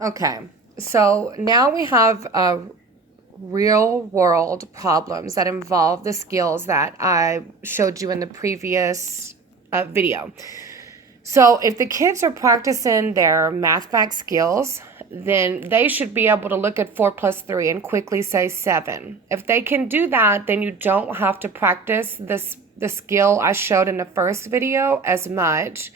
Okay, so now we have real world problems that involve the skills that I showed you in the previous video. So if the kids are practicing their math fact skills, then they should be able to look at 4 plus 3 and quickly say 7. If they can do that, then you don't have to practice the skill I showed in the first video as much.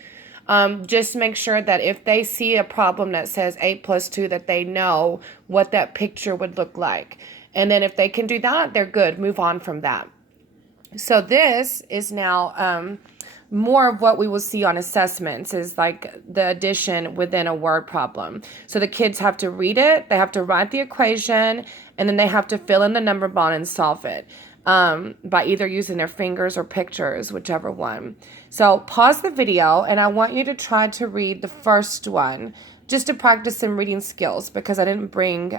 Just make sure that if they see a problem that says 8 plus 2, that they know what that picture would look like. And then if they can do that, they're good. Move on from that. So this is now more of what we will see on assessments is like the addition within a word problem. So the kids have to read it, they have to write the equation, and then they have to fill in the number bond and solve it by either using their fingers or pictures, whichever one. So pause the video, and I want you to try to read the first one just to practice some reading skills because I didn't bring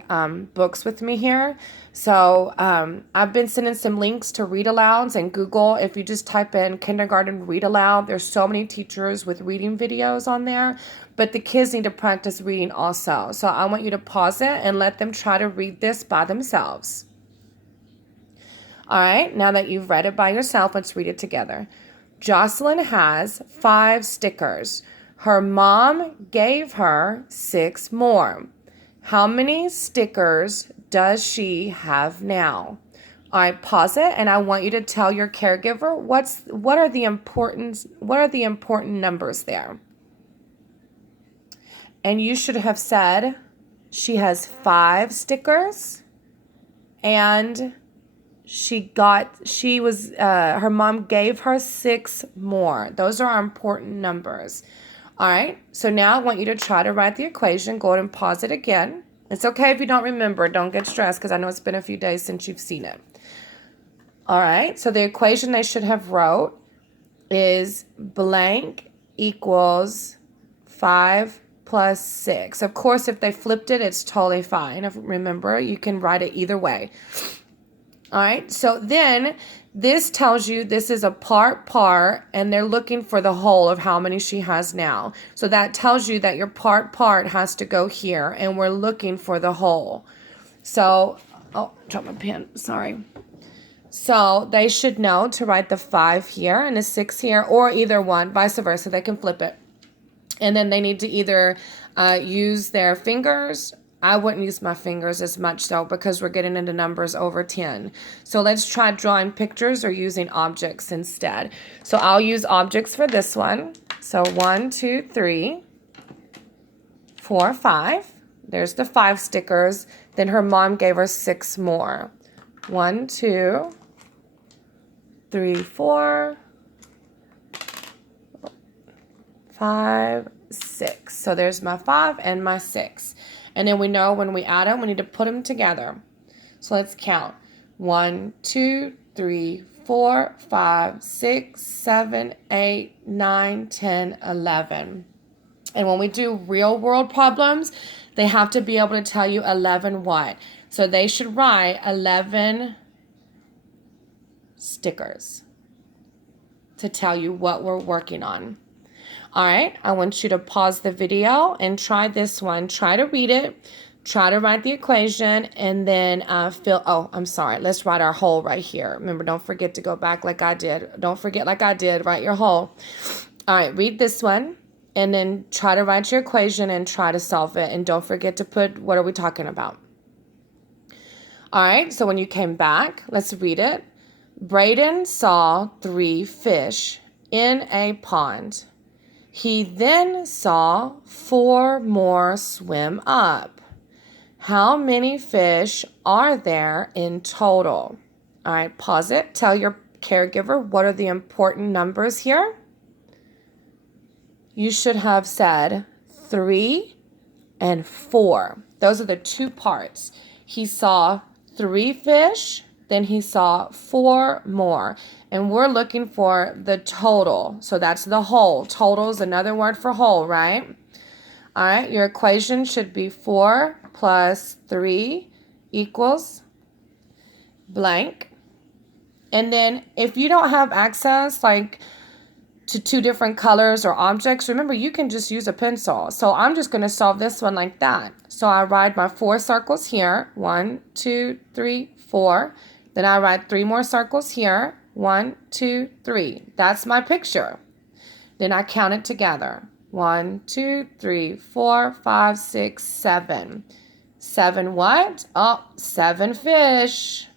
books with me here. So I've been sending some links to read alouds and Google. If you just type in kindergarten read aloud, there's so many teachers with reading videos on there, but the kids need to practice reading also. So I want you to pause it and let them try to read this by themselves. All right, now that you've read it by yourself, let's read it together. Jocelyn has 5 stickers. Her mom gave her 6 more. How many stickers does she have now? All right, pause it, and I want you to tell your caregiver what are the important numbers there. And you should have said she has 5 stickers, and her mom gave her 6 more. Those are our important numbers. All right, so now I want you to try to write the equation. Go ahead and pause it again. It's okay if you don't remember. Don't get stressed because I know it's been a few days since you've seen it. All right, so the equation they should have wrote is blank equals 5 plus 6. Of course, if they flipped it, it's totally fine. Remember, you can write it either way. All right, so then this tells you this is a part, and they're looking for the whole of how many she has now. So that tells you that your part has to go here, and we're looking for the whole. So, oh, dropped my pen, sorry. So they should know to write the 5 here and the 6 here, or either one, vice versa. They can flip it. And then they need to either use their fingers. I wouldn't use my fingers as much though because we're getting into numbers over 10. So let's try drawing pictures or using objects instead. So I'll use objects for this one. So 1, 2, 3, 4, 5. There's the 5 stickers. Then her mom gave her 6 more. 1, 2, 3, 4, 5, 6. So there's my 5 and my 6. And then we know when we add them, we need to put them together. So let's count. 1, 2, 3, 4, 5, 6, 7, 8, 9, 10, 11. And when we do real world problems, they have to be able to tell you 11 what. So they should write 11 stickers to tell you what we're working on. All right, I want you to pause the video and try this one. Try to read it, try to write the equation, and then let's write our whole right here. Remember, don't forget to go back like I did. Don't forget like I did, write your whole. All right, read this one, and then try to write your equation and try to solve it. And don't forget to put, what are we talking about? All right, so when you came back, let's read it. Braden saw 3 fish in a pond. He then saw 4 more swim up. How many fish are there in total? All right, pause it. Tell your caregiver what are the important numbers here. You should have said 3 and 4. Those are the 2 parts. He saw 3 fish, then he saw 4 more. And we're looking for the total. So that's the whole. Total is another word for whole, right? All right, your equation should be 4 plus 3 equals blank. And then if you don't have access, like to two different colors or objects, remember you can just use a pencil. So I'm just going to solve this one like that. So I write my 4 circles here. 1, 2, 3, 4. Then I write 3 more circles here. 1, 2, 3. That's my picture. Then I count it together. 1, 2, 3, 4, 5, 6, 7. 7 what? Oh, 7 fish.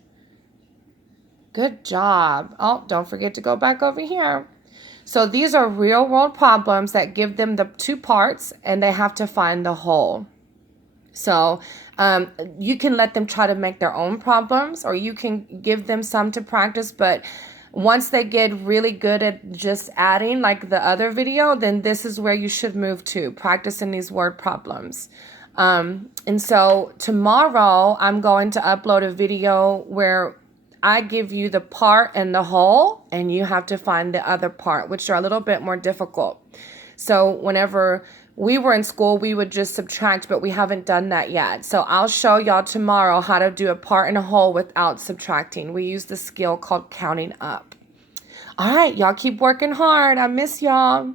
Good job. Oh, don't forget to go back over here. So these are real world problems that give them the 2 parts and they have to find the whole. So you can let them try to make their own problems, or you can give them some to practice. But once they get really good at just adding like the other video, then this is where you should move to, practicing these word problems. And so tomorrow I'm going to upload a video where I give you the part and the whole, and you have to find the other part, which are a little bit more difficult. So whenever we were in school, we would just subtract, but we haven't done that yet. So I'll show y'all tomorrow how to do a part and a whole without subtracting. We use the skill called counting up. All right, y'all keep working hard. I miss y'all.